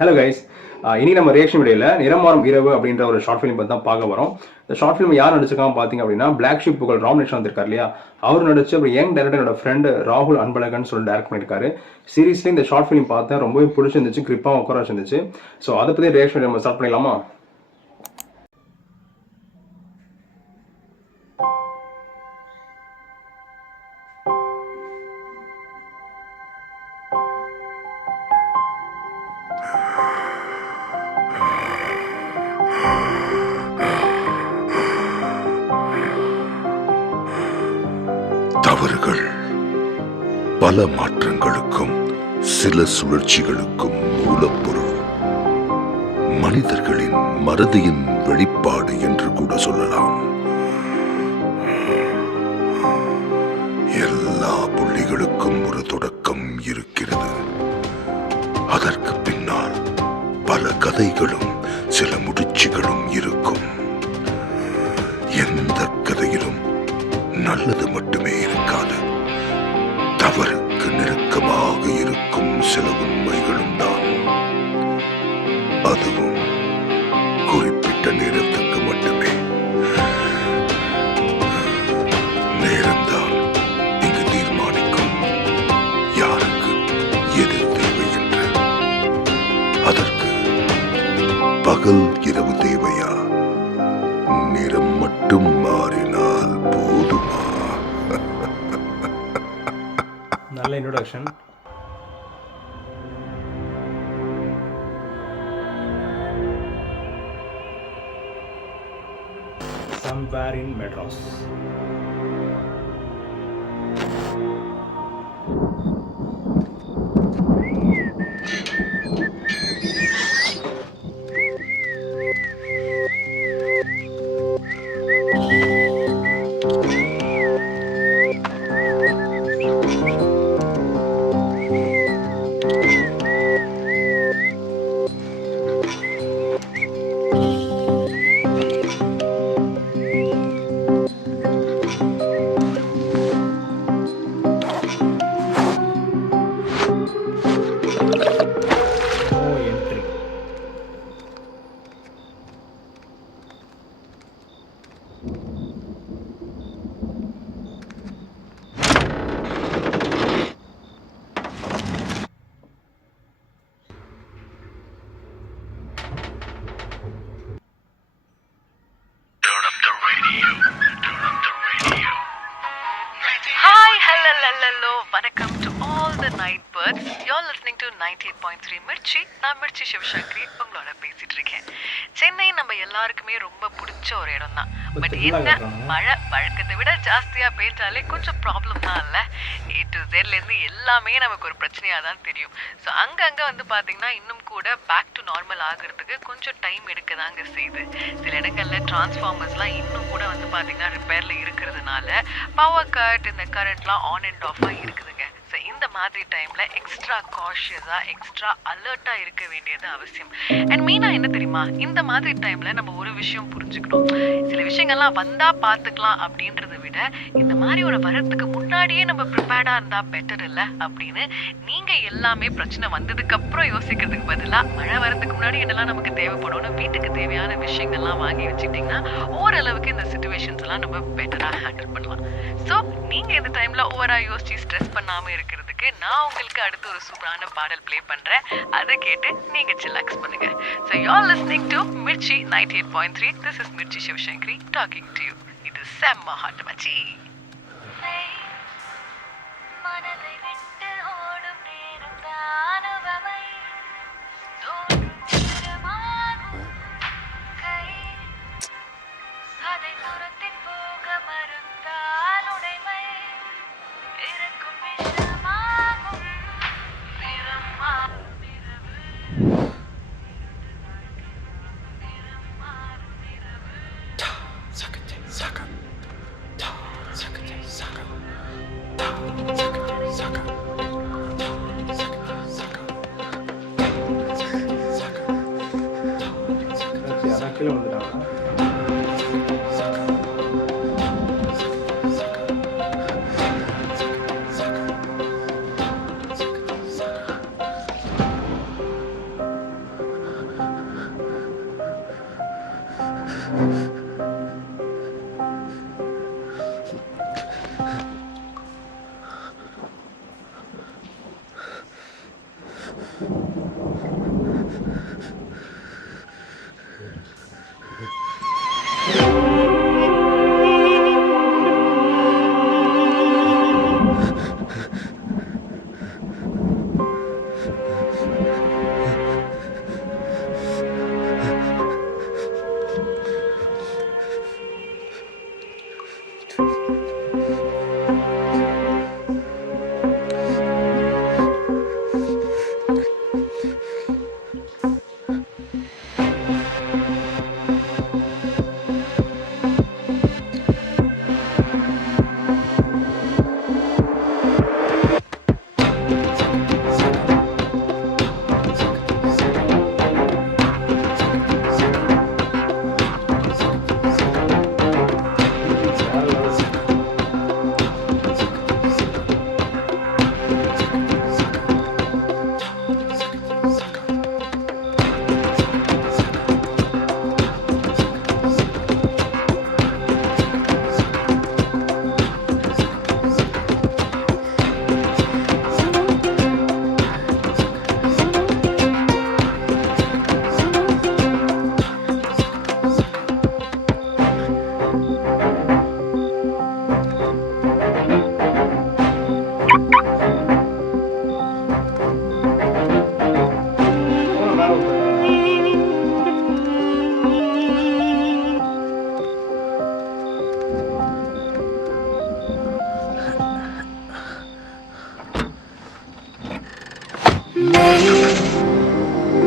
Hello guys, இனி நம்ம reaction வீடியோவில் நிறமாறும் இரவு அப்படின்ற ஒரு ஷார்ட் ஃபிலிம் பற்றி தான் பார்க்க வரோம். இந்த ஷார்ட் ஃபிலிம் யார் நடிச்சிருக்காங்க பார்த்தீங்க அப்படின்னா, பிளாக் ஷிப் புகழ் ராமகிருஷ்ணன் வந்திருக்காரு இல்லையா, அவர் நடிச்சு அப்புறம் யங் டைரக்டரோட ஃப்ரெண்டு ராகுல் அன்பழகன் சொல்லி டேரக்ட் பண்ணியிருக்காரு. சீரியஸ்லி இந்த ஷார்ட் ஃபிலிம் பார்த்தேன், ரொம்பவே பிடிச்சிருந்துச்சு, கிரிப்பாக உட்கார வச்சிருந்துச்சு. ஸோ அதை பற்றி ரியாக்ஷன் நம்ம ஸ்டார்ட் பண்ணிடலாமா? தவறுகள் பல மாற்றங்களுக்கும் சில சுழற்சிகளுக்கும் மூலப்பொருள். மனிதர்களின் மறதியின் வெளிப்பாடு என்று கூட சொல்லலாம். எல்லா புள்ளிகளுக்கும் ஒரு தொடக்கம் இருக்கிறது. அதற்கு பின்னால் பல கதைகளும் சில முடிச்சுகளும் இருக்கும். எந்த கதையிலும் நல்லது மட்டுமே இருக்காது. தவறுக்கு நெருக்கமாக இருக்கும் சில உண்மைகளும் தான். அதுவும் குறிப்பிட்ட நேரத்துக்கு மட்டுமே. நேரம்தான் இங்கு தீர்மானிக்கும் யாருக்கு எது தேவை என்று. அதற்கு பகல் இரவு தேவையா? நிறம் மட்டும் மாறினால் போதுமா? நல்ல introduction. Somewhere in Madras. Welcome to all the night birds. You're listening to 98.3 Mirchi. நான் மிர்ச்சி சிவசங்கரி உங்களோட பேசிட்டு இருக்கேன். சென்னை நம்ம எல்லாருக்குமே ரொம்ப பிடிச்ச ஒரு இடம் தான். பட் என்ன, மழை வழக்கத்தை விட ஜாஸ்தியா பெய்ஞ்சாலே கொஞ்சம் ப்ராப்ளம் தான் இல்ல. A to Z இருந்து எல்லாமே நமக்கு ஒரு பிரச்சனையா தான் தெரியும். ஸோ அங்கங்க வந்து பாத்தீங்கன்னா இன்னும் கூட பேக் டு நார்மல் ஆகுறதுக்கு கொஞ்சம் டைம் எடுக்கதாங்க செய்யுது. சில இடங்கள்ல டிரான்ஸ்ஃபார்மர்ஸ்லாம் இன்னும் கூட வந்து பாத்தீங்கன்னா ரிப்பேர்ல இருக்கிறதுனால பவர் கட், இந்த கரண்ட்லாம் ஆன் அண்ட் ஆஃபா இருக்குதுங்க. ஸோ இந்த மாதிரி டைம்ல எக்ஸ்ட்ரா காஷியஸா, எக்ஸ்ட்ரா அலர்ட்டா இருக்க வேண்டியது அவசியம். அண்ட் மெயினா என்ன தெரியுமா, இந்த மாதிரி டைம்ல நம்ம ஒரு விஷயம் புரிஞ்சுக்கணும். சில விஷயங்கள்லாம் வந்தா பார்த்துக்கலாம் அப்படின்றத விட இந்த மாதிரி ஒரு வரத்துக்கு முன்னாடியே நம்ம ப்ரிப்பேர்டா இருந்தா பெட்டர் இல்ல அப்படின்னு நீங்க எல்லாமே பிரச்சனை வந்ததுக்கு அப்புறம் யோசிக்கிறதுக்கு பதிலா மழை வரதுக்கு முன்னாடி என்னெல்லாம் நமக்கு தேவைப்படும்னு வீட்டுக்கு தேவையான விஷயங்கள்லாம் வாங்கி வச்சுக்கிட்டீங்கன்னா ஓரளவுக்கு இந்த சிச்சுவேஷன்ஸ் எல்லாம் நம்ம பெட்டரா ஹேண்டில் பண்ணலாம். ஸோ நீங்க இந்த டைம்ல ஓவரா யோசிச்சு ஸ்ட்ரெஸ் பண்ணாம இருக்கிறதுக்கு நான் உங்களுக்கு அடுத்து ஒரு சூப்பரான பாடல் ப்ளே பண்றேன். அதை கேட்டு நீங்க சில்லாக்ஸ் பண்ணுங்க. So you are listening to Mirchi 98.3. This is Mirchi Sivasankari talking to you. இது செம்ம ஹாட் மச்சி. கீழே வந்துட்டாங்க.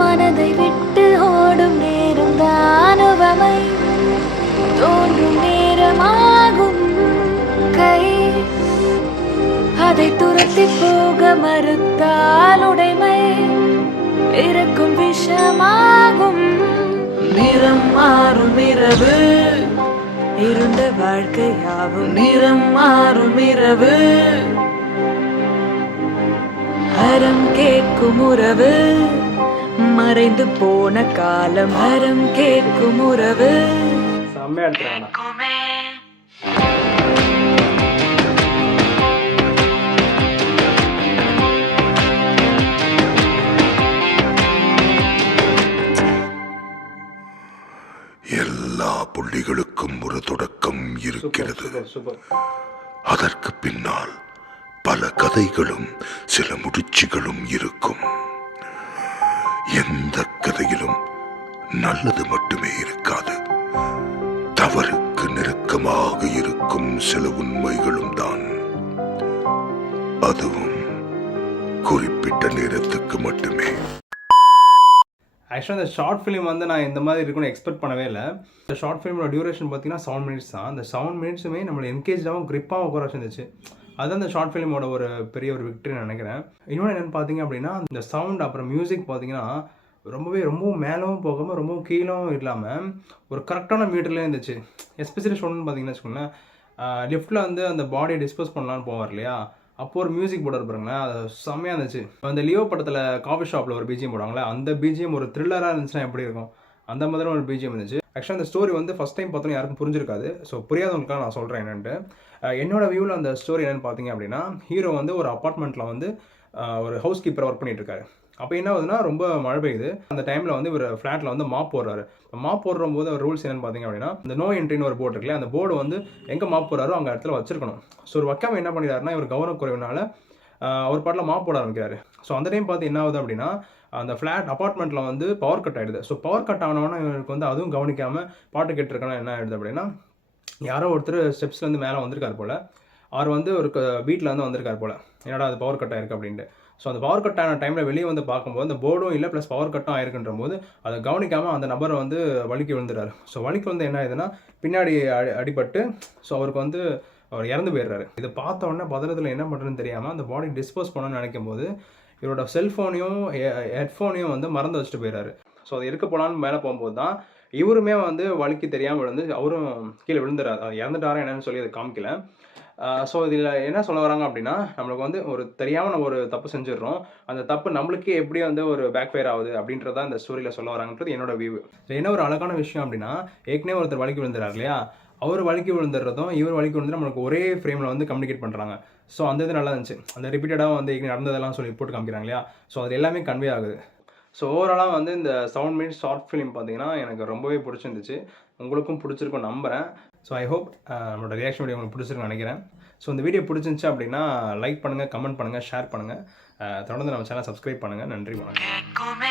மனதை விட்டு ஓடும் நேரம் தானுவமை தோன்றும் நேரமாகும் கை அதை துரத்தி போக மறுத்தால் உடைமை இறக்கும் விஷமாகும். நிறம் மாறும் இரவு இருண்ட வாழ்க்கையாகும். நிறம் மாறும் இரவு அறம் கேட்கும் உறவு மறைந்து போன காலம். அறம் கேட்கும் உறவு செம்மையா எடுத்துறாங்க. கேட்குமே. எல்லா புள்ளிகளுக்கும் ஒரு தொடக்கம் இருக்கிறது. சூப்பர். அதற்கு பின்னால் பல கதைகளும் சில முடிச்சுகளும் இருக்கும். எந்த கதையிலும் நல்லது மட்டுமே இருக்காது. தவறுக்கு நெருக்கமாக இருக்கும் சில உண்மைகளும் தான். அதுவும் குறிப்பிட்ட நேரத்துக்கு மட்டுமே. ஆக்சுவலாக இந்த ஷார்ட் ஃபிலிம் வந்து நான் இந்த மாதிரி இருக்குன்னு எக்ஸ்பெக்ட் பண்ணவே இல்லை. இந்த ஷார்ட் ஃபிலிமோட டியூரேஷன் பார்த்தீங்கன்னா 7 மினிட்ஸ் தான். அந்த 7 மினிட்ஸுமே நம்மளை என்கேஜாகவும் கிரிப்பாகவும் உட்கார வச்சிருந்துச்சு. அதுதான் இந்த ஷார்ட் ஃபிலிமோட ஒரு பெரிய ஒரு விக்டரி நினைக்கிறேன். இன்னொன்று என்னென்னு பார்த்தீங்க அப்படின்னா, இந்த சவுண்ட் அப்புறம் மியூசிக் பார்த்தீங்கன்னா ரொம்பவும் மேலவும் போகாமல் ரொம்பவும் கீழவும் இல்லாமல் ஒரு கரெக்டான மீட்டர்லேயே இருந்துச்சு. எஸ்பெஷலி சொல்லணும்னு பார்த்தீங்கன்னா வச்சுக்கோங்களேன், லிஃப்ட்டில் வந்து அந்த பாடியை டிஸ்போஸ் பண்ணலான்னு போவார் இல்லையா, அப்போது ஒரு மியூசிக் போட பாருங்களேன், அது செம்மையாக இருந்துச்சு. அந்த லியோ படத்தில் காஃபி ஷாப்பில் ஒரு பிஜிஎம் போடுவாங்களே, அந்த பிஜிஎம் ஒரு த்ரில்லராக இருந்துச்சுன்னா எப்படி இருக்கும், அந்த மாதிரி ஒரு பிஜிஎம் இருந்துச்சு. ஆக்சுவலாக அந்த ஸ்டோரி வந்து ஃபஸ்ட் டைம் பார்த்தோன்னா யாருக்கும் புரிஞ்சிருக்காது. ஸோ புரியாதவங்களுக்காக நான் சொல்கிறேன் என்னென்ட்டு. என்னோட வியூவில் அந்த ஸ்டோரி என்னென்னு பார்த்தீங்க அப்படின்னா, ஹீரோ வந்து ஒரு அப்பார்ட்மெண்ட்டில் வந்து ஒரு ஹவுஸ் கீப்பரை ஒர்க் பண்ணிட்டு இருக்காரு. அப்போ என்ன ஆகுதுன்னா, ரொம்ப மழை பெய்யுது. அந்த டைமில் வந்து ஒரு ஃப்ளாட்டில் வந்து மாப் போடுறாரு. மாப் போடுற போது அவர் ரூல்ஸ் என்னென்னு பார்த்தீங்க அப்படின்னா, இந்த நோ என்ட்ரின்னு ஒரு போர்டு இருக்குல்ல, அந்த போர்டு வந்து எங்கே மாப் போடுறாரோ அங்கே இடத்துல வச்சிருக்கணும். ஸோ ஒரு வைக்காம என்ன பண்ணிடுறாருன்னா, இவர் கவனக்குறைவுனால அவர் பாட்டில் மாப் போட ஆரம்பிக்கிறாரு. ஸோ அந்த டைம் பார்த்து என்ன ஆகுது அப்படின்னா, அந்த அப்பார்ட்மெண்ட்டில் வந்து பவர் கட் ஆகிடுது. ஸோ பவர் கட் ஆனவொன்னே இவருக்கு வந்து அதுவும் கவனிக்காமல் பாட்டு கேட்டுருக்கனா என்ன ஆகிடுது அப்படின்னா, யாரோ ஒருத்தர் ஸ்டெப்ஸ்லேருந்து மேலே வந்திருக்காரு போல். அவர் வந்து ஒரு வீட்டில் வந்து வந்திருக்காரு போல், என்னடா அது பவர் கட் ஆகிருக்கு அப்படின்ட்டு. ஸோ அந்த பவர் கட் ஆன டைமில் வெளியே வந்து பார்க்கும்போது அந்த போர்டும் இல்லை, ப்ளஸ் பவர் கட்டும் ஆயிருக்குன்ற போது அதை கவனிக்காமல் அந்த நபரை வந்து வலிக்கு விழுந்துறாரு. ஸோ வலிக்கு வந்து என்ன ஆகுதுன்னா, பின்னாடி அடிபட்டு ஸோ அவருக்கு வந்து அவர் இறந்து போயிடுறாரு. இதை பார்த்த உடனே பதறத்தில் என்ன பண்ணுறதுன்னு தெரியாமல் அந்த பாடி டிஸ்போஸ் பண்ணணும்னு நினைக்கும் போது இவரோட செல்ஃபோனையும் ஹெட்ஃபோனையும் வந்து மறந்து வச்சுட்டு போயிடுறாரு. ஸோ அது இருக்க போகலான்னு மேலே போகும்போது தான் இவருமே வந்து வலிக்கு தெரியாமல் விழுந்து அவரும் கீழே விழுந்துறாரு. அது இறந்துட்டாரா என்னன்னு சொல்லி அதை காமிக்கல. ஸோ இதில் என்ன சொல்ல வராங்க அப்படின்னா, நம்மளுக்கு வந்து ஒரு தெரியாமல் நம்ம ஒரு தப்பு செஞ்சிடுறோம். அந்த தப்பு நம்மளுக்கே எப்படி வந்து ஒரு பேக் ஃபயர் ஆகுது அப்படின்றது தான் இந்த ஸ்டோரியில் சொல்ல வராங்கன்றது என்னோட வியூ. என்ன ஒரு அழகான விஷயம் அப்படின்னா, ஏற்கனவே ஒருத்தர் வலிக்கு விழுந்துறாரு இல்லையா, அவர் வலிக்கு விழுந்துடுறதும் இவர் வலிக்கு விழுந்து நம்மளுக்கு ஒரே ஃப்ரேமில் வந்து கம்யூனிகேட் பண்ணுறாங்க. ஸோ அந்த இது நல்லா இருந்துச்சு. அந்த ரிப்பீட்டடாக வந்து நடந்ததெல்லாம் சொல்லி போட்டு காமிக்கிறாங்க இல்லையா, ஸோ அது எல்லாமே கன்வே ஆகுது. ஸோ ஓவராலாக வந்து இந்த 7 மினிட்ஸ் ஷார்ட் ஃபிலிம் பார்த்தீங்கன்னா எனக்கு ரொம்பவே பிடிச்சிருந்துச்சு. உங்களுக்கும் பிடிச்சிருக்கும் நம்புகிறேன். ஸோ ஐ ஹோப் நம்மளோட ரியாக்ஷன் வீடியோ உங்களுக்கு பிடிச்சிருக்குன்னு நினைக்கிறேன். ஸோ இந்த வீடியோ பிடிச்சிருந்துச்சு அப்படின்னா லைக் பண்ணுங்கள், கமெண்ட் பண்ணுங்கள், ஷேர் பண்ணுங்கள். தொடர்ந்து நம்ம சேனல் சப்ஸ்கிரைப் பண்ணுங்கள். நன்றி, வணக்கம்.